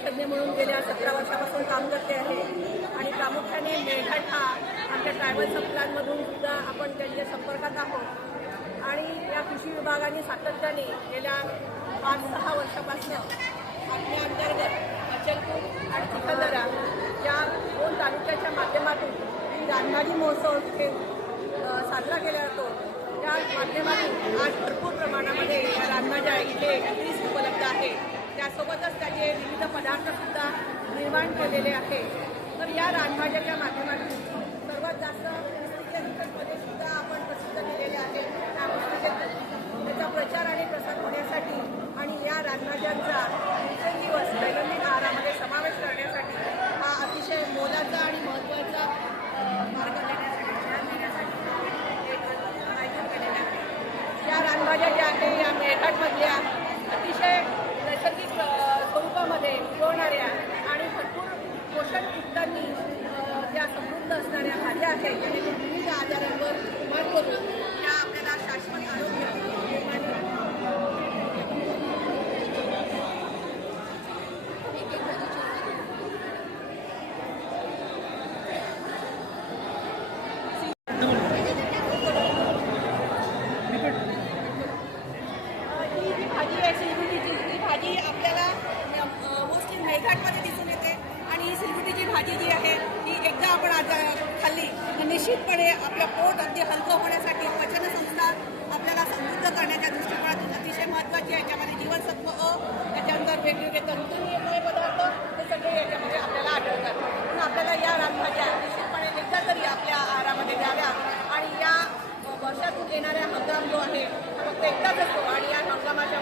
विशेषज्ञ म्हणून गेल्या सतरा वर्षापासून काम करते आहे. आणि प्रामुख्याने मेळघाट हा आमच्या ट्रायबल संपलांमधून सुद्धा आपण त्यांच्या संपर्कात आहोत. आणि या कृषी विभागाने सातत्याने गेल्या पाच सहा वर्षापासून आपल्या अंतर्गत अचलपूर आणि चिखलदरा या दोन तालुक्याच्या माध्यमातून ही महोत्सव हे साजरा केला जातो. त्या माध्यमातून आज भरपूर प्रमाणामध्ये या रानभाज्या इथे त्यासोबतच त्याचे विविध पदार्थसुद्धा निर्माण केलेले आहे. तर या रानभाज्याच्या माध्यमातून सर्वात जास्त पुस्तकेमध्ये सुद्धा आपण प्रसिद्ध केलेले आहे त्याचा प्रचार आणि प्रसार होण्यासाठी आणि या रानभाज्यांचा दिवसेंदिवस दैनंदिन आहारामध्ये समावेश करण्यासाठी हा अतिशय मोलाचा आणि महत्त्वाचा मार्ग देण्यासाठी ज्ञान देण्यासाठी आयोजन केलेलं आहे. या रानभाज्या ज्या आहे या मेळघाटमधल्या अतिशय नैसर्गिक अ, स्वरूपामध्ये उगवणाऱ्या आणि भरपूर पोषक युक्तांनी अ, ज्या समृद्ध आहे विविध आजारांवर मात करून त्या आपल्याला शाश्वत आरोग्य ही भाजी आहे सिलगुटीची ही भाजी आपल्याला मोस्टली मेळघाटमध्ये दिसून येते. आणि ही सिलगुटीची भाजी जी आहे खाल्ली तर निश्चितपणे आपलं पोट अगदी हलकं होण्यासाठी पचनसंस्था आपल्याला समृद्ध करण्याच्या दृष्टिकोनातून अतिशय महत्त्वाची आहे. याच्यामध्ये जीवनसत्व अ त्याच्यानंतर वेगवेगळे तंतुनियमय पदार्थ हे सगळे याच्यामध्ये आपल्याला आढळतात. म्हणून आपल्याला या रानभाज्या निश्चितपणे एकदा तरी आपल्या आहारामध्ये द्याव्या. आणि या वर्षातून येणाऱ्या हंगाम जो आहे फक्त एकदाच असतो. आणि या हंगामाच्या